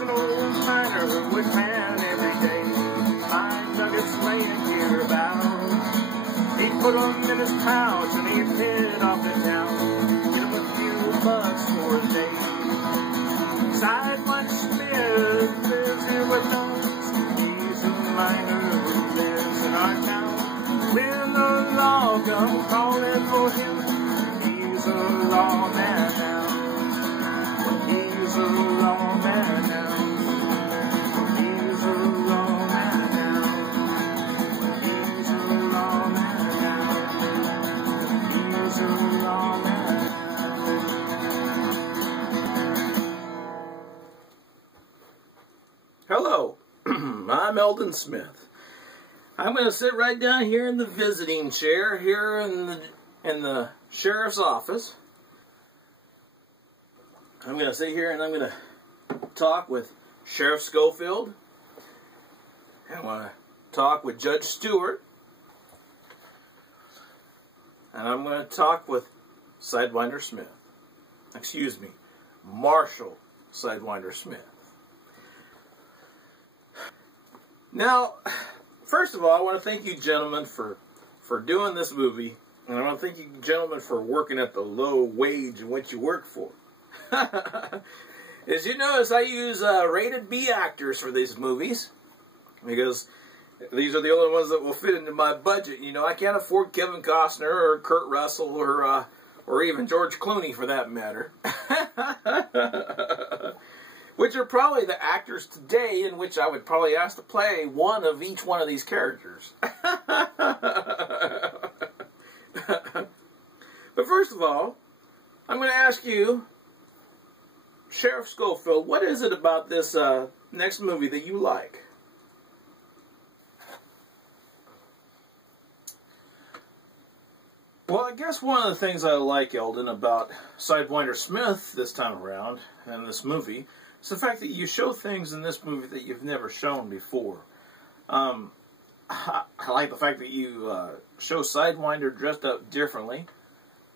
was an old miner who would pan every day. Find nuggets laying here about. He'd put them in his pouch and he'd head off to town. Get him a few bucks for a day. Sidewinder Smith lives here with us. He's a miner who lives in our town. When the law comes calling for him, he's a lawman now. He's a lawman now. He's a lawman now. He's a lawman now. He's a lawman now. Hello, I'm Elden Smith. I'm going to sit right down here in the visiting chair here in the sheriff's office. I'm going to sit here and I'm going to talk with Sheriff Scofield. I want to talk with Judge Stewart. And I'm going to talk with Sidewinder Smith. Excuse me, Marshal Sidewinder Smith. Now, first of all, I want to thank you gentlemen for doing this movie. And I want to thank you gentlemen for working at the low wage in which you work for. As you notice, I use rated B actors for these movies. Because these are the only ones that will fit into my budget. You know, I can't afford Kevin Costner or Kurt Russell or even George Clooney for that matter. Which are probably the actors today in which I would probably ask to play one of each one of these characters. But first of all, I'm going to ask you, Sheriff Scofield, what is it about this next movie that you like? Well, I guess one of the things I like, Elden, about Sidewinder Smith this time around in this movie is the fact that you show things in this movie that you've never shown before. I like the fact that you show Sidewinder dressed up differently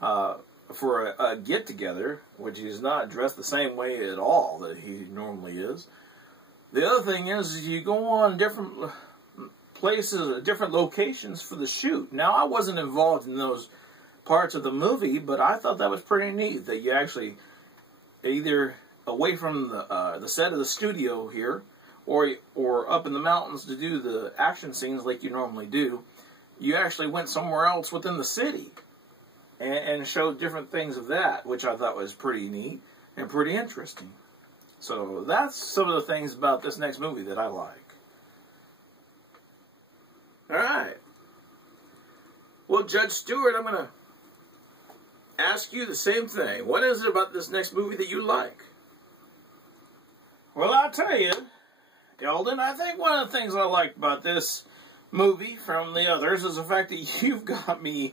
for a get-together, which he's not dressed the same way at all that he normally is. The other thing is you go on different places, different locations for the shoot. Now, I wasn't involved in those parts of the movie, but I thought that was pretty neat that you actually either away from the set of the studio here, or up in the mountains to do the action scenes like you normally do, you actually went somewhere else within the city and showed different things of that, which I thought was pretty neat and pretty interesting. So that's some of the things about this next movie that I like. Alright. Well, Judge Stewart, I'm going to ask you the same thing. What is it about this next movie that you like? Well, I'll tell you, Elden, I think one of the things I like about this movie from the others is the fact that you've got me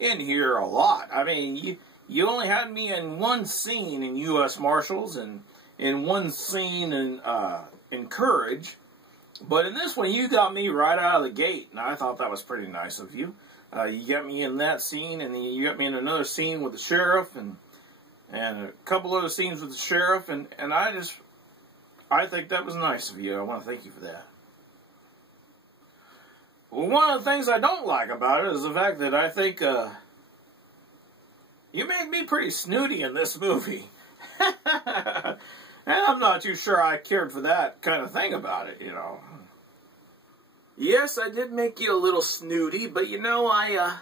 in here a lot. I mean, you only had me in one scene in U.S. Marshals and in one scene in Courage. But in this one, you got me right out of the gate, and I thought that was pretty nice of you. You got me in that scene, and then you got me in another scene with the sheriff, and a couple other scenes with the sheriff, and I think that was nice of you. I want to thank you for that. Well, one of the things I don't like about it is the fact that I think you made me pretty snooty in this movie. And I'm not too sure I cared for that kind of thing about it, you know. Yes, I did make you a little snooty, but you know, I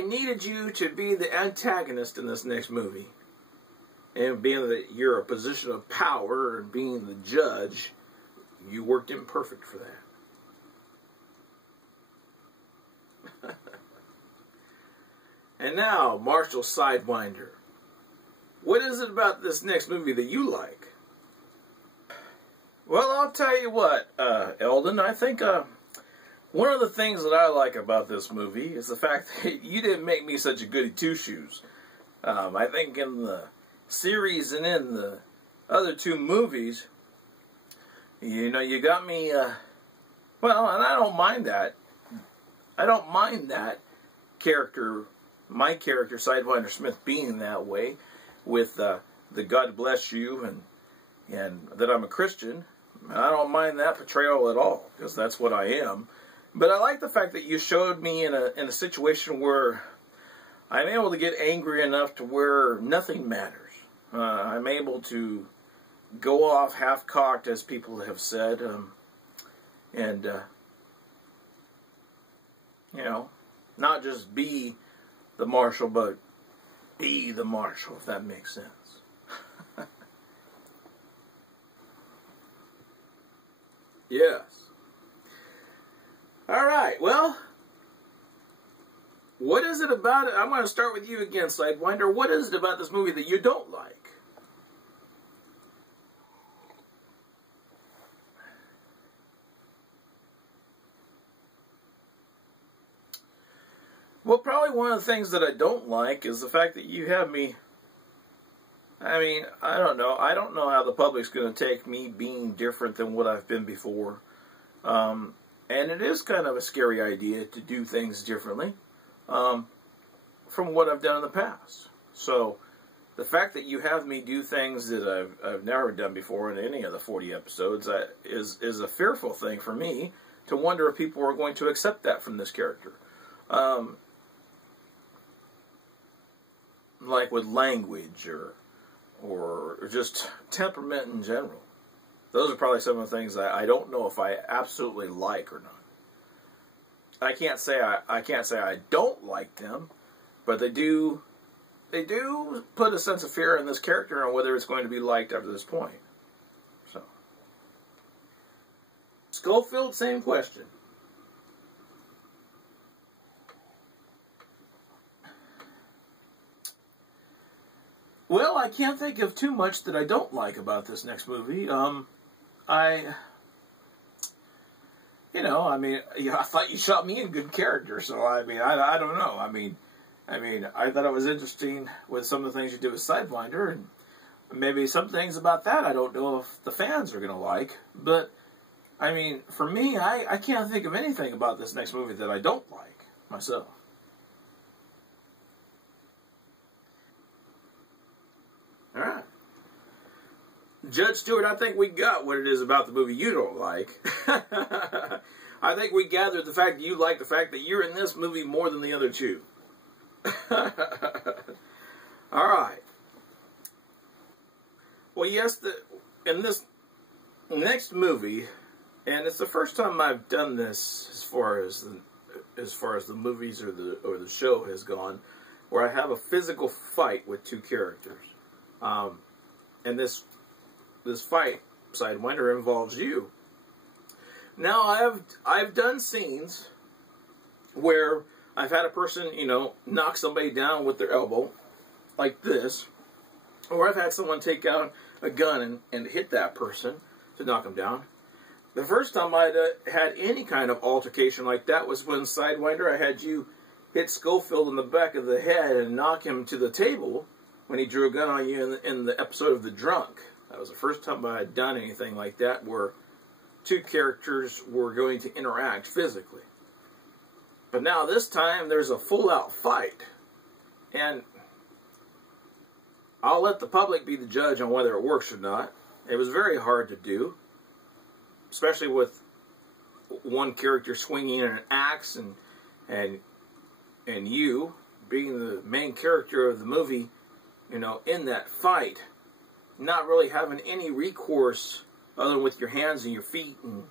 needed you to be the antagonist in this next movie. And being that you're a position of power and being the judge, you worked in perfect for that. And now, Marshal Sidewinder. What is it about this next movie that you like? Well, I'll tell you what, Elden, I think one of the things that I like about this movie is the fact that you didn't make me such a goody two-shoes. I think in the series and in the other two movies, you know, you got me, well, and I don't mind that. I don't mind that character, my character, Sidewinder Smith, being that way, with the God bless you and that I'm a Christian. And I don't mind that portrayal at all, because that's what I am. But I like the fact that you showed me in a situation where I'm able to get angry enough to where nothing matters. I'm able to go off half-cocked, as people have said, and you know, not just be the marshal, but be the marshal, if that makes sense. Yes. All right, well, what is it about it? I'm going to start with you again, Sidewinder. What is it about this movie that you don't like? Well, probably one of the things that I don't like is the fact that you have me... I mean, I don't know. I don't know how the public's going to take me being different than what I've been before. And it is kind of a scary idea to do things differently from what I've done in the past. So, the fact that you have me do things that I've never done before in any of the 40 episodes is a fearful thing for me, to wonder if people are going to accept that from this character. Like with language or just temperament in general. Those are probably some of the things that I don't know if I absolutely like or not. I can't say I don't like them, but they do put a sense of fear in this character on whether it's going to be liked after this point. So, Scofield, same question. Well, I can't think of too much that I don't like about this next movie. I thought you shot me a good character, so I don't know. I thought it was interesting with some of the things you did with Sidewinder, and maybe some things about that I don't know if the fans are going to like. But, I mean, for me, I can't think of anything about this next movie that I don't like myself. All right. Judge Stewart, I think we got what it is about the movie you don't like. I think we gathered the fact that you like the fact that you're in this movie more than the other two. All right. Well, yes, in this next movie, and it's the first time I've done this as far as the movies or the show has gone, where I have a physical fight with two characters. And this fight, Sidewinder, involves you. Now, I've done scenes where I've had a person, knock somebody down with their elbow, like this, or I've had someone take out a gun and hit that person to knock them down. The first time I had any kind of altercation like that was when, Sidewinder, I had you hit Scofield in the back of the head and knock him to the table when he drew a gun on you in the episode of The Drunk. That was the first time I had done anything like that where two characters were going to interact physically. But now this time there's a full-out fight. And I'll let the public be the judge on whether it works or not. It was very hard to do, especially with one character swinging an axe and you being the main character of the movie, in that fight, not really having any recourse other than with your hands and your feet, and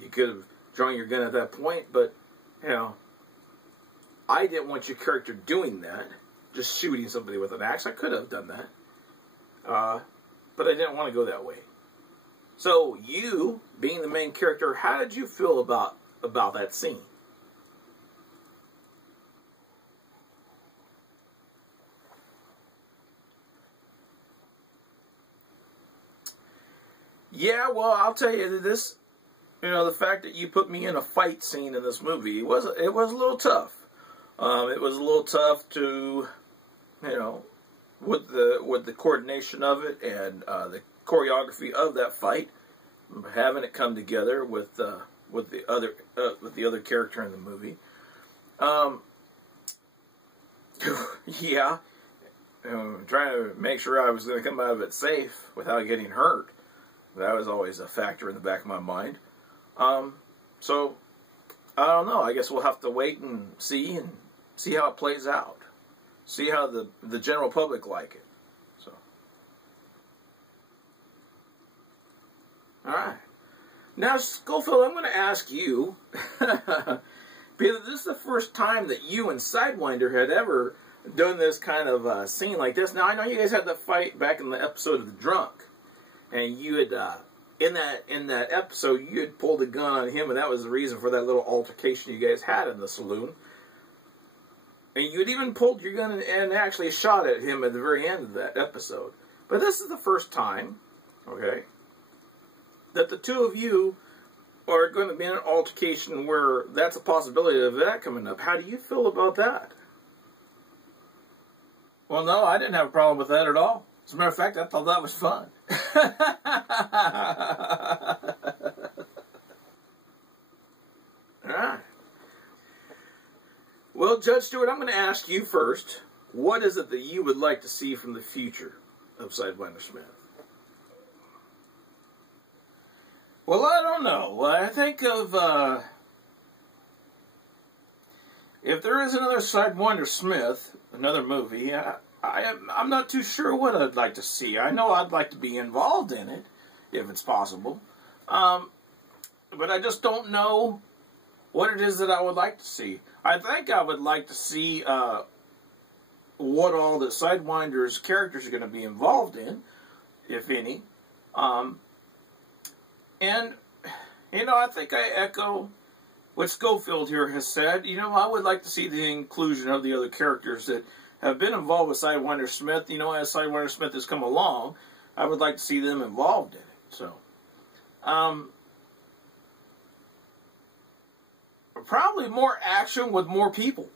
you could have drawn your gun at that point, but, I didn't want your character doing that, just shooting somebody with an axe. I could have done that, but I didn't want to go that way. So, you, being the main character, how did you feel about that scene? Yeah, well, I'll tell you this, the fact that you put me in a fight scene in this movie, it was a little tough. It was a little tough to, with the coordination of it and the choreography of that fight, having it come together with the other character in the movie. Yeah, trying to make sure I was going to come out of it safe without getting hurt. That was always a factor in the back of my mind. So, I don't know. I guess we'll have to wait and see how it plays out. See how the general public like it. So, all right. Now, Scofield, I'm going to ask you, because this is the first time that you and Sidewinder had ever done this kind of scene like this. Now, I know you guys had the fight back in the episode of The Drunk, and you had, in that episode, you had pulled a gun on him, and that was the reason for that little altercation you guys had in the saloon. And you had even pulled your gun and actually shot at him at the very end of that episode. But this is the first time, okay, that the two of you are going to be in an altercation where that's a possibility of that coming up. How do you feel about that? Well, no, I didn't have a problem with that at all. As a matter of fact, I thought that was fun. All right. Well, Judge Stewart, I'm going to ask you first. What is it that you would like to see from the future of Sidewinder Smith? Well, I don't know. I think of, if there is another Sidewinder Smith, another movie, I'm not too sure what I'd like to see. I know I'd like to be involved in it, if it's possible. But I just don't know what it is that I would like to see. I think I would like to see what all the Sidewinder's characters are going to be involved in, if any. And, you know, I think I echo what Scofield here has said. You know, I would like to see the inclusion of the other characters that have been involved with Sidewinder Smith. You know, as Sidewinder Smith has come along, I would like to see them involved in it. So, probably more action with more people.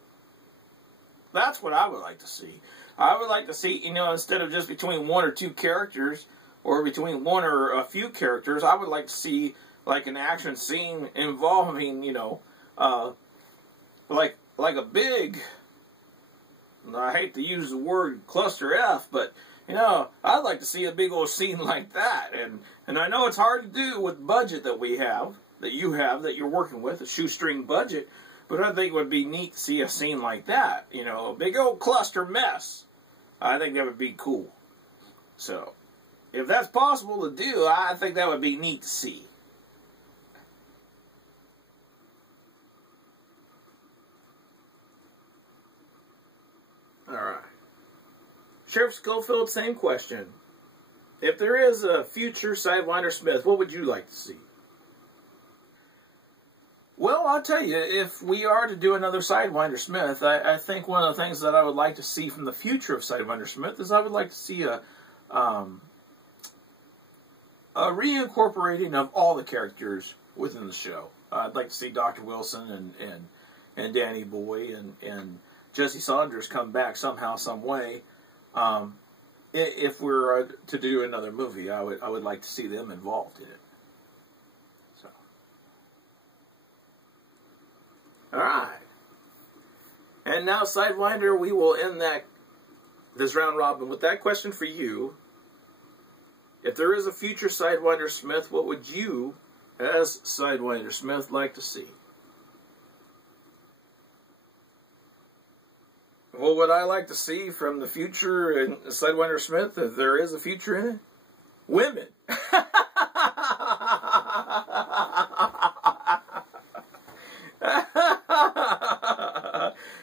That's what I would like to see. I would like to see, you know, instead of just between one or two characters, or between one or a few characters, I would like to see, like, an action scene involving, you know, like a big, I hate to use the word cluster F, but, you know, I'd like to see a big old scene like that. And I know it's hard to do with the budget that we have, that you have, that you're working with, a shoestring budget, but I think it would be neat to see a scene like that. You know, a big old cluster mess. I think that would be cool. So, if that's possible to do, I think that would be neat to see. Alright. Sheriff Scofield, same question. If there is a future Sidewinder Smith, what would you like to see? Well, I'll tell you, if we are to do another Sidewinder Smith, I think one of the things that I would like to see from the future of Sidewinder Smith is I would like to see a reincorporating of all the characters within the show. I'd like to see Dr. Wilson and Danny Boy and Jesse Saunders come back somehow, some way. If we're to do another movie, I would like to see them involved in it. So, all right. And now, Sidewinder, we will end this round robin with that question for you. If there is a future Sidewinder Smith, what would you, as Sidewinder Smith, like to see? What would I like to see from the future in Sidewinder Smith, if there is a future in it? Women.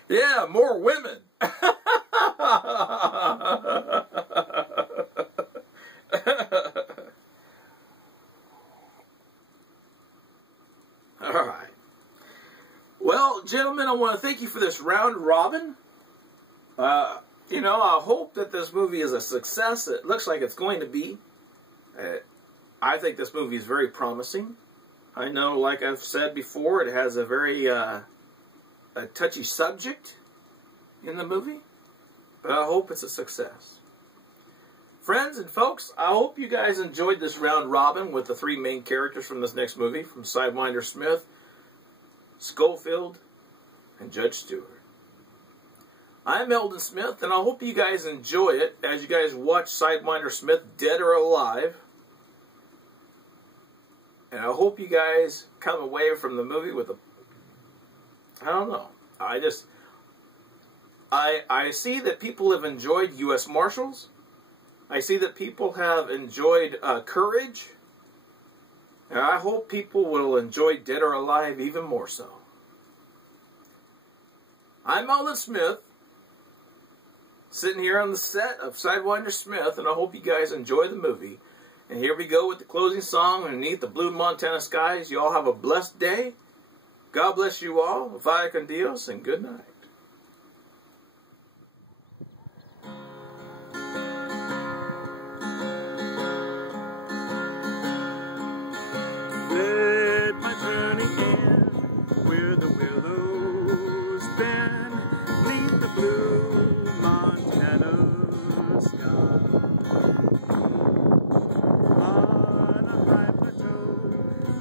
Yeah, more women. All right. Well, gentlemen, I want to thank you for this round robin. You know, I hope that this movie is a success. It looks like it's going to be. I think this movie is very promising. I know, like I've said before, it has a very a touchy subject in the movie, but I hope it's a success. Friends and folks, I hope you guys enjoyed this round robin with the three main characters from this next movie, from Sidewinder Smith, Scofield, and Judge Stewart. I'm Elden Smith, and I hope you guys enjoy it as you guys watch Sidewinder Smith, Dead or Alive. And I hope you guys come away from the movie with a... I don't know. I see that people have enjoyed U.S. Marshals. I see that people have enjoyed Courage. And I hope people will enjoy Dead or Alive even more so. I'm Elden Smith, sitting here on the set of Sidewinder Smith, and I hope you guys enjoy the movie. And here we go with the closing song underneath the blue Montana skies. You all have a blessed day. God bless you all. Vaya con Dios, and good night. Let my journey end where the willows bend, neath the blue Montana sky. On a high plateau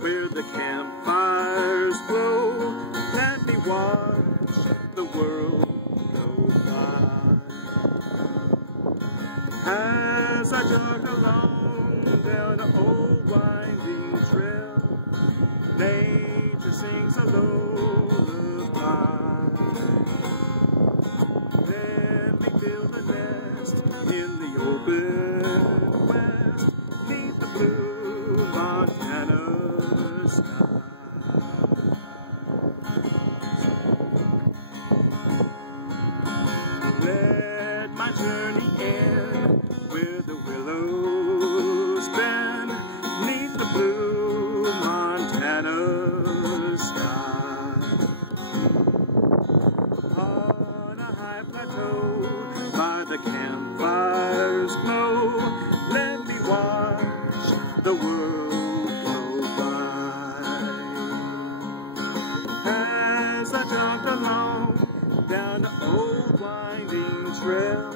where the campfires glow, let me watch the world go by. As I jog along down an old winding trail, nature sings a lullaby. Let me build a nest in the open west, neath the blue Montana sky. Let my journey end where the willows bend, neath the blue Montana sky. Upon a high plateau by the campfire's glow, let me watch the world go by. As I jogged along down the old winding trail,